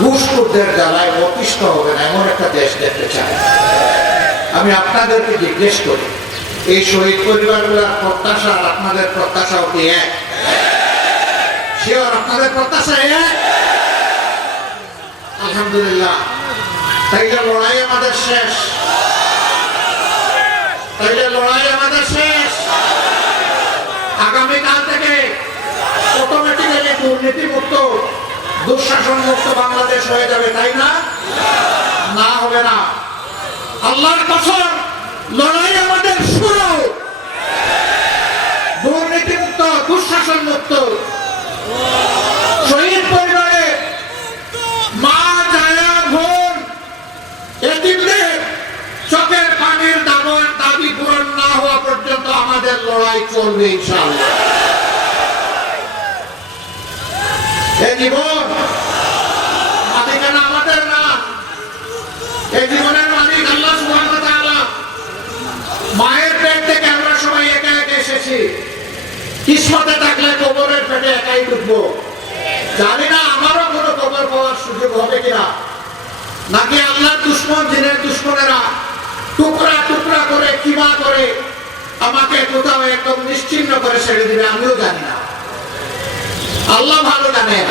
ঘুষখোরদের জ্বালায় অতিষ্ঠ হবে না, এমন একটা দেশ দেখতে চায়। আমি আপনাদেরকে জিজ্ঞেস করি, এই শহীদ পরিবারগুলোর প্রত্যাশা আর আপনাদের প্রত্যাশাও কি এক? শিওর আপনাদের প্রত্যাশা এক? আলহামদুলিল্লাহ। তাইলে লড়াই আমাদের শেষ, তাইলে লড়াই আমাদের শেষ। আগামীকাল থেকে অটোমেটিক্যালি দুর্নীতি মুক্ত, দুঃশাসন মুক্ত বাংলাদেশ হয়ে যাবে, তাই না? না, হবে না। আল্লাহর কসম, লড়াই আমাদের শুরু। দুর্নীতি মুক্ত, দুঃশাসন মুক্ত, শহীদ পরিবারে মা, জায়া, বোন, এতিমদের চোখের পানির দাবি পূরণ না হওয়া পর্যন্ত আমাদের লড়াই চলবে ইনশাআল্লাহ। এই জীবন মালিকানা আমাদের না, এই জীবনের মালিক আল্লাহ সুবহানাহু ওয়া তাআলা। মায়ের পেট থেকে আমরা সবাই একা একা এসেছি, কিসমতে থাকলে কবরের পেটে একাই ঢুকবো। জানি না আমারও কোনো কবর পাওয়ার সুযোগ হবে কিনা, নাকি আল্লাহর দুশ্মন, জিনের দুশ্মনেরা টুকরা টুকরা করে, কিমা করে আমাকে কোথাও একদম নিশ্চিহ্ন করে ছেড়ে দিবে, আমিও জানি না, আল্লাহ ভালো জানেন।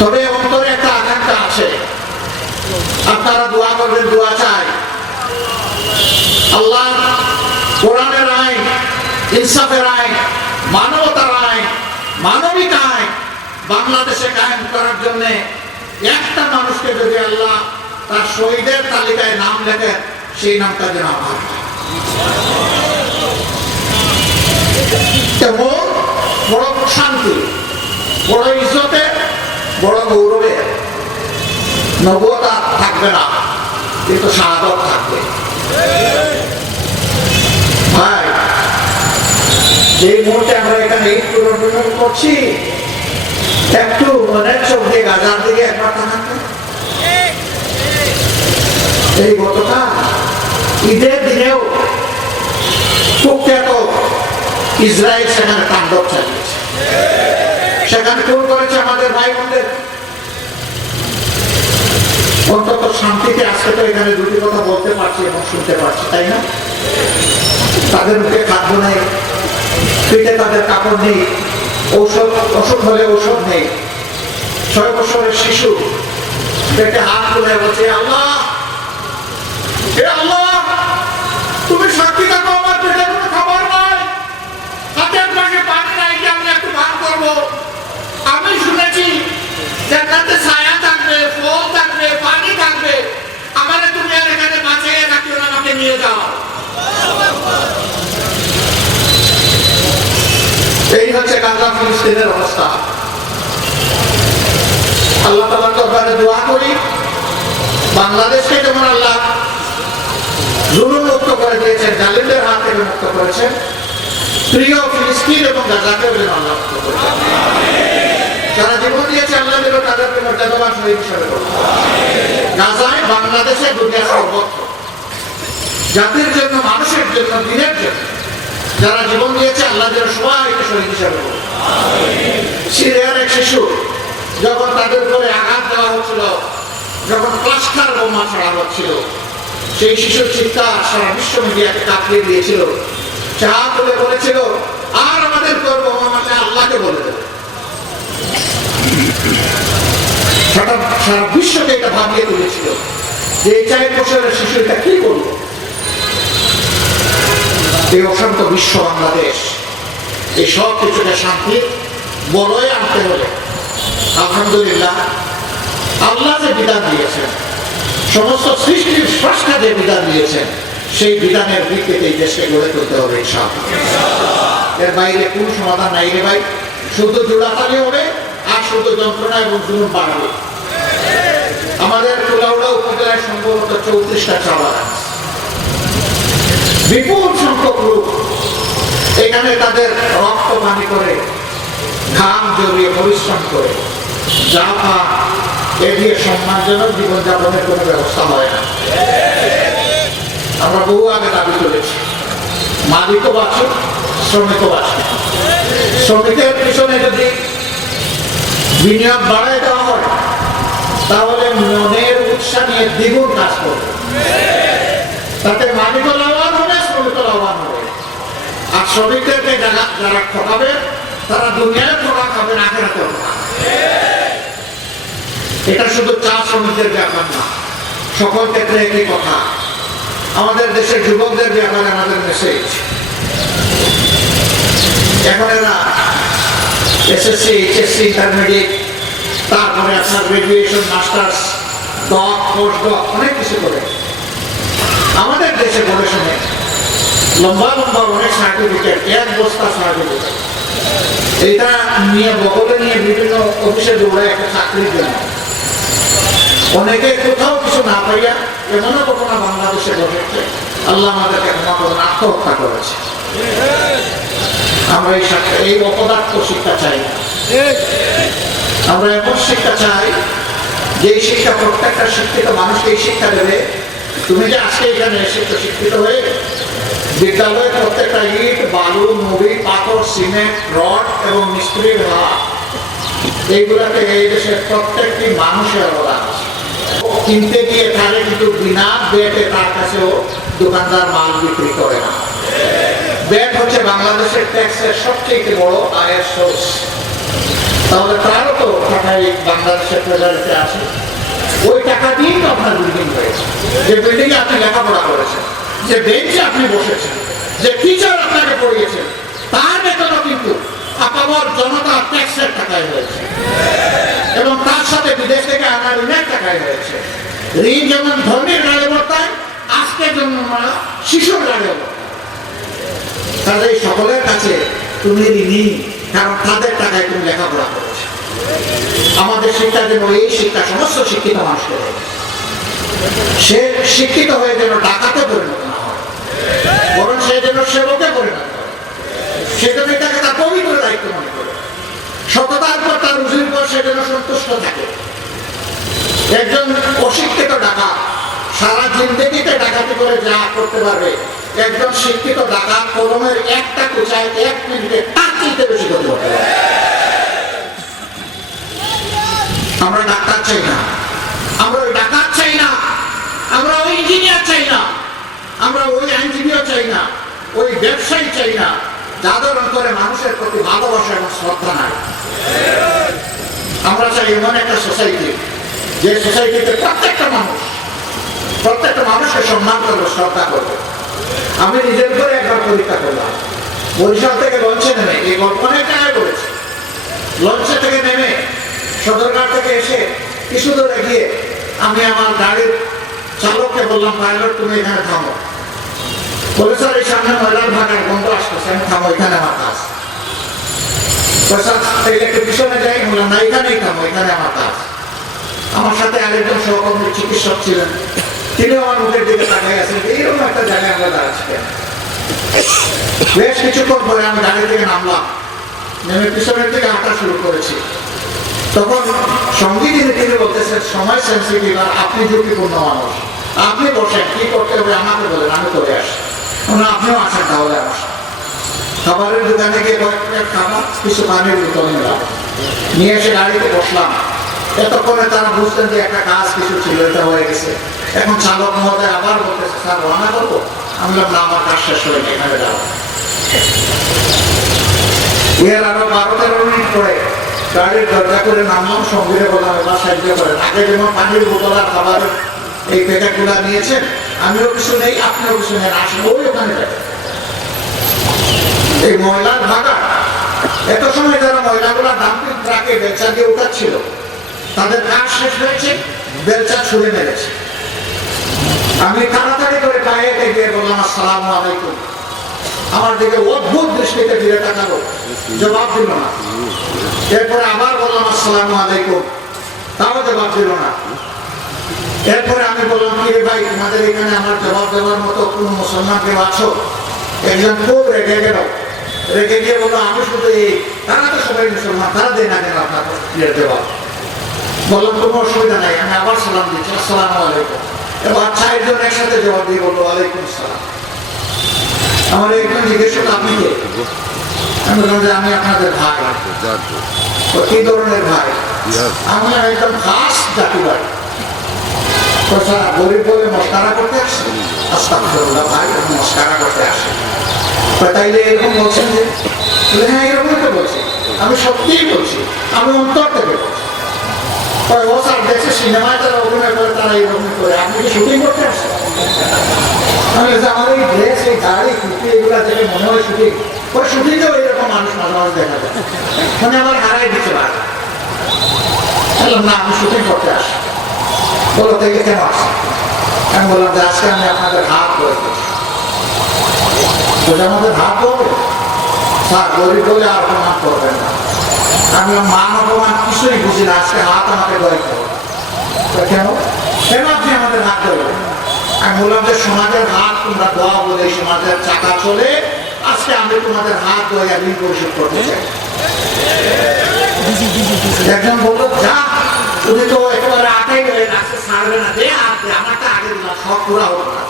তবে অন্তরে একটা আকাঙ্ক্ষা আছে, আপনারা দোয়া করবেন, দোয়া চাই আল্লাহ কোরআনের আইন, ইনসাফের আইন, মানবতার আইন, মানবিক আইন বাংলাদেশে কায়েম করার জন্য একটা মানুষকে যদি আল্লাহ তার শহীদের তালিকায় নাম লেখেন, সেই নামটা যেন আমার। তেমন বড় শান্তি, বড় ইজ্জতে, বড় গৌরবে নবুয়ত আর থাকবে না, কিন্তু শাহাদত থাকবে। ভাই, যে মুহূর্তে আমরা এখানে ঈদ পূরণ করছি, একটু মনের চোখ দিয়ে গাজার দিকে একবার তাকান। এই গতকাল ঈদের দিনেও কুখ্যাত ইসরায়েল সেখানে তাণ্ডব চালিয়েছে, সেখানে খুন করেছে আমাদের ভাই বোনদের। অন্তত শান্তিতে আজকে তো এখানে দুটি কথা বলতে পারছি এবং শুনতে পারছি, তাই না? তাদের মুখে খাদ্য নেই, পিঠে তাদের কাপড় নেই, ওষুধ হলে ওষুধ নেই। 6 বছরের শিশু পেটে হাত তুলে বলছে, আল্লাহ, হে আল্লাহ, তুমি শান্তি থাকো, আমার পেটে কোনো খাবার নাই, হাতের পাশে পানি নাই, যে আমি একটু ভান করবো। আমি শুনেছি জান্নাতে ছায়া থাকবে, ফল থাকবে, পানি থাকবে, আমার তুমি আর এখানে বাঁচিয়ে রাখিও না, আমাকে নিয়ে যাও। এই হচ্ছে গাজা ফিলিস্তিনের অবস্থা। আল্লাহ তাআলার দরবারে দোয়া করি, বাংলাদেশকে যেমন আল্লাহ জুলুম মুক্ত করে দিয়েছেন, জালিমদের হাত থেকে মুক্ত করেছেন, প্রিয় ফিলিস্তিন এবং গাজাকেও যেন আল্লাহ মুক্ত করেছেন। যারা জীবন দিয়েছে আল্লাহ যেন তাদেরকে মর্যাদাবান শহীদ হিসেবে করুন। গাজায় বাংলাদেশে দুনিয়ার সর্বত্র জাতির জন্য, মানুষের জন্য, দিনের জন্য যারা জীবন দিয়েছে আল্লাহ যেন সবাইকে শহীদ হিসেবে করুন। সিরিয়ার এক শিশু যখন তাদের উপরে আঘাত দেওয়া হচ্ছিল, যখন ক্লাস্টার বোমা ছড়া হচ্ছিল, সেই শিশুর চিৎকার সারা বিশ্ব মিডিয়াকে কাঁপিয়ে দিয়েছিল। চা তুলে বলেছিল, আর আমাদের করবো মানে আল্লাহকে বলে দেবে। সারা বিশ্বকে এটা ভাবিয়ে তুলেছিল যে এই 4 বছরের শিশু এটা কি করলো। এই অশান্ত বিশ্ব বাংলাদেশ, এই সব কিছুকে শান্তি বলয়ে আনতে হলে আলহামদুলিল্লাহ আল্লাহ যে বিধান দিয়েছেন, সমস্ত সৃষ্টির স্রষ্টা যে বিধান দিয়েছেন, সেই বিধানের ভিত্তিতে এই দেশকে গড়ে তুলতে হবে ইনশাআল্লাহ। এর বাইরে কোন সমাধান নাই রে ভাই, শুধু জোড়াতালি হবে আর শুধু যন্ত্রণা এবং জুলুম বাড়বে। আমাদের কুলাউড়া উপজেলায় সম্ভবত 34টা চা বাগান, বিপুল সংখ্যক লোক এখানে তাদের রক্ত পানি করে, ঘাম জড়িয়ে, পরিশ্রম করে যা পান এ দিয়ে সম্মানজনক জীবনযাপনের কোনো ব্যবস্থা হয় না। আমরা বহু আগে দাবি করেছি, মালিকও বাঁচুক, শ্রমিকও বাঁচুক। শ্রমিকের পিছনে যদি বিনিয়োগ বাড়ায় দেওয়া হয় তাহলে মনের উৎসাহ নিয়ে দ্বিগুণ কাজ করবে, তাতে মালিকও লাভবান হবে, শ্রমিকও লাভবান হবে। আর শ্রমিকদেরকে যারা ঠকাবে তারা দুনিয়ায় ঠকা খাবে, আখেরাতেও ঠকা। এটা শুধু চা শ্রমিকদের ব্যাপার না, সকল ক্ষেত্রে একই কথা। আমাদের দেশের যুবকদের ব্যাপারে আমাদের মেসেজ, এখন এরা এসএসসি, এইচএসসি, ইন্টারমিডিয়েট, তারপরে আপনার graduation, masters, doc, post doc, অনেক কিছু করে আমাদের দেশে বলে শুনে লম্বা লম্বা অনেক সার্টিফিকেট, এক বস্তা সার্টিফিকেট, এটা নিয়ে বগলে নিয়ে বিভিন্ন অফিসে দৌড়ায় একটা চাকরির জন্য। অনেকে কোথাও কিছু না পাইয়া এমনও ঘটনা বাংলাদেশে ঘটেছে, আল্লাহ আমাদেরকে ক্ষমা করুন, আত্মহত্যা করেছে। আমরা এই অপদার্থ শিক্ষা চাই না, আমরা এমন শিক্ষা চাই যে শিক্ষা প্রত্যেকটা শিক্ষিত মানুষকে এই শিক্ষা দেবে, তুমি যে আজকে এখানে শিক্ষিত হয়ে বিদ্যালয়ে প্রত্যেকটা ইট, বালু, মুড়ি, পাথর, সিমেন্ট, রড এবং মিস্ত্রির হাত, এইগুলাতে এই দেশের প্রত্যেকটি মানুষের অবদান আছে। কিনতে গিয়ে তারে কিন্তু বিনা বেটে তার কাছেও দোকানদার মাল বিক্রি করে না। ব্যাট হচ্ছে বাংলাদেশের ট্যাক্সের সবচেয়ে বড় আয়ের সোর্স, তাহলে তারও তো টাকায় বাংলাদেশের ট্রেজারিতে আছে। ওই টাকা দিয়েই তো আপনার বিল্ডিং হয়েছে, যে বিল্ডিং এ আপনি লেখাপড়া করেছেন, যে বেঞ্চে আপনি বসেছেন, যে টিচার আপনাকে পড়িয়েছেন, তার বেতনও কিন্তু আপামর জনতা ট্যাক্সের টাকায় হয়েছে, এবং তার সাথে বিদেশ থেকে আনা ঋণের টাকায় হয়েছে। ঋণ যেমন ধর্মের গাড়ি বর্তায়, আজকের জন্য শিশুর গাড়ি বর্তায়। তাদের সকলের কাছে তুমি ঋণী, কারণ তাদের টাকায় তুমি লেখাপড়া করেছো। আমাদের শিক্ষা যেন এই শিক্ষা সমস্ত শিক্ষিত মানুষকে দেয়, সে শিক্ষিত হয়ে যেন ডাকাতে পরিণত না হয়, বরং সে যেন সেবকে পরিণত হয়। সে যেন এটাকে তার পবিত্র দায়িত্ব মনে করে, সততার পর তার রুজির পর সে যেন সন্তুষ্ট থাকে। একজন অশিক্ষিত ডাকাত সারা জিন্দেগিতে ডাকাতি করে যা করতে পারবে, একজন শিক্ষিত ডাকাত কলমের একটা কোচায় 1 মিনিটে তার চাইতে বেশি করতে পারবে। আমরা ডাক্তার চাই না, আমরা ওই ডাকাত চাই না, আমরা ওই ইঞ্জিনিয়ার চাই না, আমরা ওই আইনজীবীও চাই না, ওই ব্যবসায়ী চাই না, যাদের অন্তরে মানুষের প্রতি ভালোবাসা এবং শ্রদ্ধা নাই। আমরা চাই এমন একটা সোসাইটি, যে সোসাইটিতে প্রত্যেকটা মানুষকে সম্মান করবে, শ্রদ্ধা করবে। আমি নিজের করে একবার পরীক্ষা করলাম, বরিশাল থেকে লঞ্চে নেমে, এই গল্প অনেক জায়গায় বলেছি, লঞ্চে থেকে নেমে সদরঘাট থেকে এসে কিছু দূরে গিয়ে আমি আমার গাড়ির চালককে বললাম, পাইলট তুমি এখানে থামো। বলে স্যার এই সামনে ময়লার ভাগার গন্ধ আসতেছে, আমি থামো, এখানে আমার কাজ। একটু পিছনে যাই, বললাম না এখানেই থামো, এখানে আমার কাজ। আমার সাথে আরেকজন সহকর্মী চিকিৎসক ছিলেন, তিনি আমার মুখের দিকে তাকিয়ে আছেন, এইরকম একটা জায়গায় আমরা দাঁড়াচ্ছি। বেশ কিছুক্ষণ পরে আমি গাড়ি থেকে নামলাম, নেমে পিছনের দিকে হাঁটা শুরু করেছি। তখন সঙ্গী তিনি বলতেছেন, সময় সেন্সিটিভ, আর আপনি ঝুঁকিপূর্ণ মানুষ, আপনি বসেন, কি করতে হবে আমাকে বলেন, আমি করে আসি। আপনিও আসেন, তাহলে আসেন। খাবারের দোকানে গিয়ে কয়েক খাবার, কিছু পানির বোতল নিলাম, নিয়ে এসে গাড়িতে বসলাম। এতক্ষণে তারা বুঝতেন যে একটা কাজ কিছু ছিল, এটা হয়ে গেছে। এখন চালক মহোদয় আবার বলতেছে, স্যার রান্না করবো? আমি বললাম না, আমার কাজ শেষ হয়ে এখানে যাও। এর আরো 12-13 মিনিট পরে গাড়ির দরজা করে নামলাম, সঙ্গীরে বললাম এবার সাহায্য করেন। আগে যেমন পানির বোতল আর খাবার এই প্যাকেটগুলা নিয়েছেন, আমিও কিছু নেই, আপনিও কিছু নেন, আসলে ওই ওখানে যাবে। এই ময়লার ভাগা, এত সময় যারা ময়লাগুলা ডাম্পিং ট্রাকে বেলচা দিয়ে উঠাচ্ছিল, তাদের কাজ শেষ হয়েছে, বেলচা ছুঁড়ে মেরেছে। আমি তাড়াতাড়ি করে পায়ে গিয়ে বললাম, আসসালামু আলাইকুম। আমার দিকে অদ্ভুত দৃষ্টিতে ফিরে তাকালো, জবাব দিল না। এরপরে আবার বললাম, আসসালামু আলাইকুম, তাও জবাব দিল না। এরপরে আমি বললাম, কি রে ভাই, তোমাদের এখানে আমার জবাব দেওয়ার মতো কোন মুসলমান কেউ আছো? একজন খুব রেগে গেল, রেগে গিয়ে বললো, আমি শুধু এই, তারা তো সবাই মুসলমান, তারা দেয় না কেন আপনার জবাব? বললাম, কোনো অসুবিধা নাই। আমি আবার সালাম দিচ্ছি, আসসালামু আলাইকুম। এবার 4 জন একসাথে জবাব দিয়ে বললো, ওয়ালাইকুম সালাম। আমার একজন জিজ্ঞেস করলো, আপনি কে? আমি বললাম যে আমি আপনাদের ভাই। তো কি ধরনের ভাই? আমি বললাম একদম খাস জাতি ভাই। গরিব বলে মস্কারা করতে আসে? আস্তাগফিরুল্লাহ ভাই, মস্কারা করতে আসে। তাইলে এরকম বলছেন যে? হ্যাঁ এরকমই তো বলছি, আমি সত্যিই বলছি, আমি অন্তর থেকে বলছি। ও স্যার দেখছে সিনেমায় যারা অভিনয় করে তারা এরকম করে, আপনি কি শুটিং করতে আসছেন? আমি আমার এই ড্রেস, এই গাড়ি, কুর্তি এগুলা দেখে মনে হয় শুটিং। ওই শুটিংটাও এরকম মানুষ মাঝে মাঝে দেখা যায়, মানে আমার হারাই দিতে পারে। বললাম না, আমি শুটিং করতে আসি। বলো থেকে কেন আসে? আমি বললাম যে আজকে আমি আপনাদের হাত ধরে দিচ্ছি। আমাদের হাত ধরবে স্যার, গরিব বলে আর অপমান করবেন না। আমি মান অপমান কিছুই বুঝি না, আজকে হাত আমাকে ধরতে হবে। কেন কেন আপনি আমাদের হাত ধরবেন? আমি বললাম যে সমাজের হাত তোমরা দোয়া বলে সমাজের চাকা চলে, আজকে আমি তোমাদের হাত ধরে ঋণ পরিশোধ করতে চাই। একজন বললো যা, তুমি তো একেবারে আটাই গেলেন, আজকে ছাড়বে না, দে হাত দে, আমারটা আগে দিলাম, সব পুরা হতো না।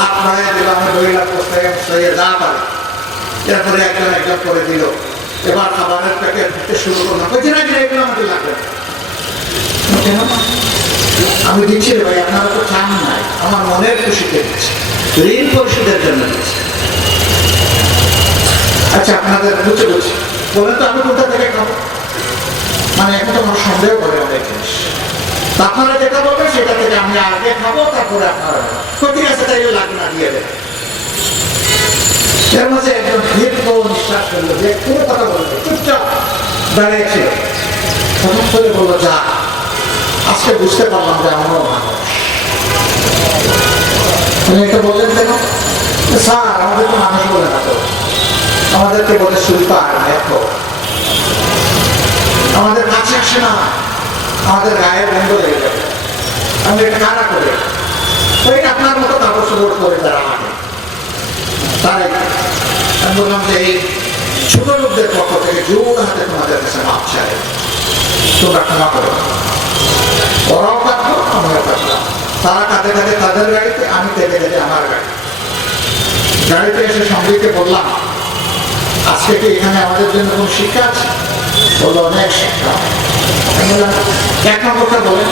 হাত বাড়াই দিলাম, আমি 2 লাখ বস্তায় যা পারে। এরপরে একজন একজন করে দিল। এবার খাবারের প্যাকেট দিতে শুরু করলাম, এগুলো আমাদের লাগবে। আমি দিচ্ছি রে ভাই, আপনারা তো চান নাই, আমার মনের খুশিতে দিচ্ছি, ঋণ পরিশোধের জন্য দিচ্ছি। আচ্ছা আপনাদের বুঝে বুঝছি বলেন তো আমি কোথা থেকে খাবো? মানে এখন তো আমার সন্দেহ করে অনেক জিনিস। আপনারা যেটা বলবেন সেটা থেকে আমি আগে খাবো, তারপরে আপনারা ঠিক আছে তাইলে লাগবে না, দিয়ে দেবেন। এর মাঝে একজন দীর্ঘ নিঃশ্বাস করলো, যে কোনো কথা বলবে, চুপচাপ দাঁড়িয়েছিল। হঠাৎ করে বললো যা, আজকে বুঝতে পারলাম যে আমরাও মানুষ। উনি এটা বললেন কেন? স্যার আমাদের তো মানুষ বলে না, তো আমাদেরকে বলে সুলতান, দেখো আমাদের কাছে আসে না, আমাদের গায়ে বন্ধ লেগে যাবে। আমি এটা কারা করে ওই আপনার মতো কাপড় চোপড় করে তারা আমাকে তারাই। আমি বললাম যে এই ছোট লোকদের পক্ষ থেকে জোর হাতে তোমাদের কাছে মাপ চাই, তোমরা ক্ষমা করো। ওরাও কাঁদলো, আমিও কাঁদলাম। তারা কাঁদে কাঁদে তাদের গাড়িতে, আমি কেঁদে কেঁদে আমার গাড়িতে এসে সঙ্গীকে বললাম আজকে কি এখানে আমাদের জন্য কোন শিক্ষা আছে? বললো অনেক শিক্ষা। আমি বললাম 1 নম্বরটা বলেন।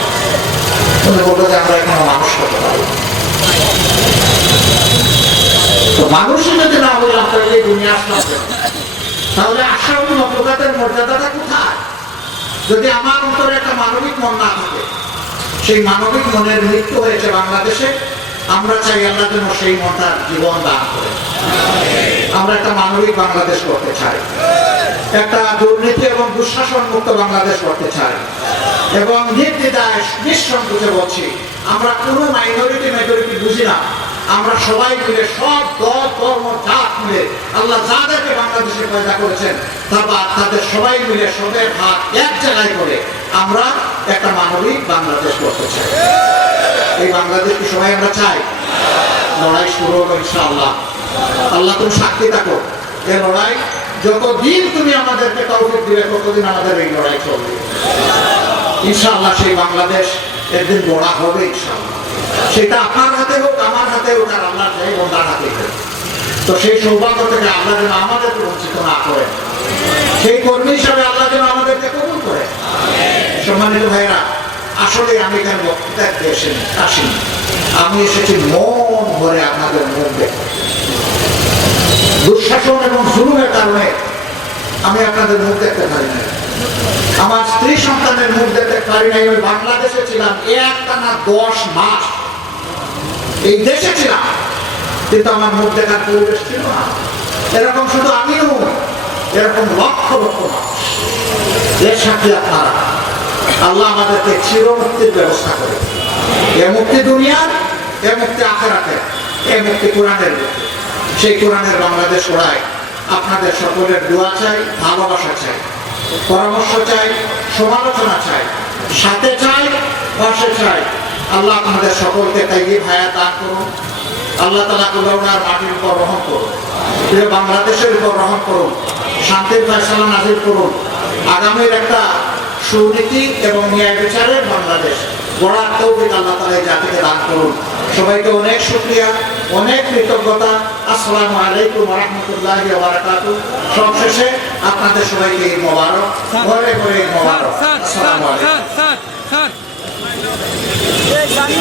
উনি বললো যে আমরা এখনো মানুষ হতে পারি। তো মানুষই যদি না বললাম তাহলে এই দুনিয়া আসলাম, তাহলে আশাউল মাখলুকাতের মর্যাদাটা কোথায়? যদি আমার অন্তরে একটা মানবিক মন না থাকে, সেই মানবিক মনের মৃত্যু হয়েছে বাংলাদেশে। আমরা চাই আল্লাহ যেন সেই মনটার জীবন দান করে। আমরা একটা মানবিক বাংলাদেশ করতে চাই, একটা দুর্নীতি এবং দুঃশাসন মুক্ত বাংলাদেশ করতে চাই। এবং নির্দ্বিধায় নিঃসংকোচে বলছি, আমরা কোনো মাইনরিটি মেজরিটি বুঝি না। আমরা সবাই মিলে, সব দল ধর্ম জাত মিলে, আল্লাহ যাদেরকে বাংলাদেশে পয়দা করেছেন তাদের সবাই মিলে সবের হাত এক জায়গায় করে আমরা একটা মানবিক বাংলাদেশ করতে চাই। এই বাংলাদেশ কি সবাই আমরা চাই? লড়াই শুরু হলো ইনশাআল্লাহ। আল্লাহ তুমি সাক্ষী থাকো, এই লড়াই যতদিন তুমি আমাদেরকে তৌফিক দিবে ততদিন আমাদের এই লড়াই চলবে ইনশাআল্লাহ। সেই বাংলাদেশ একদিন গড়া হবে ইনশাআল্লাহ। সেটা আপনার হাতে হোক, আমার হাতে হোক, আর আল্লাহ চাই বন্দার হাতে হোক। তো সেই সৌভাগ্য থেকে আল্লাহ যেন আমাদেরকে বঞ্চিত না করে, সেই কর্মী হিসাবে আল্লাহ যেন আমাদেরকে কবুল করে। সম্মানিত ভাইরা, আসলে আমি এখানে বক্তৃতা আসিনি, আমি এসেছি মন ভরে আপনাদের মুখ দেখতে। দুঃশাসন এবং জুলুমের কারণে আমি আপনাদের মুখ দেখতে পারি না, আমার স্ত্রী সন্তানের মুখ দেখতে পারি নাই। আমি বাংলাদেশে ছিলাম একটানা 10 মাস, এই দেশে ছিলাম, কিন্তু আমার মুখ দেখার পরিবেশ ছিল না। এরকম শুধু আমি নই, এরকম লক্ষ লক্ষ মানুষ। এর সাথে আপনারা, আল্লাহ আমাদেরকে চিরমুক্তির ব্যবস্থা করে। এ মুক্তি দুনিয়ার, এ মুক্তি আখিরাতের, এ মুক্তি কোরআনের মুক্তি। সেই কোরআনের বাংলাদেশ গড়ায় আপনাদের সকলের দোয়া চাই, ভালোবাসা চাই, পরামর্শ চাই, সমালোচনা চাই, সাথে চাই, পাশে চাই। আল্লাহ আপনাদের সকলকে তাইয়িব হায়াত দান করুন। আল্লাহ তাআলা করুণার মাটির উপর রহম করুন, বাংলাদেশের উপর রহম করুন, শান্তির ফয়সালা নাযিল করুন। আগামীর একটা সুনীতি এবং ন্যায় বিচারের বাংলাদেশ গড়ার তৌফিক আল্লাহ তাআলা এই জাতিকে দান করুন। সবাইকে অনেক শুকরিয়া, অনেক কৃতজ্ঞতা। আসসালামু আলাইকুম ওয়া রাহমাতুল্লাহি ওয়া বারাকাতুহু। সবশেষে আপনাদের সবাইকে ঈদ মোবারক, ঘরে ঘরে ঈদ মোবারক। আসসালামু আলাইকুম।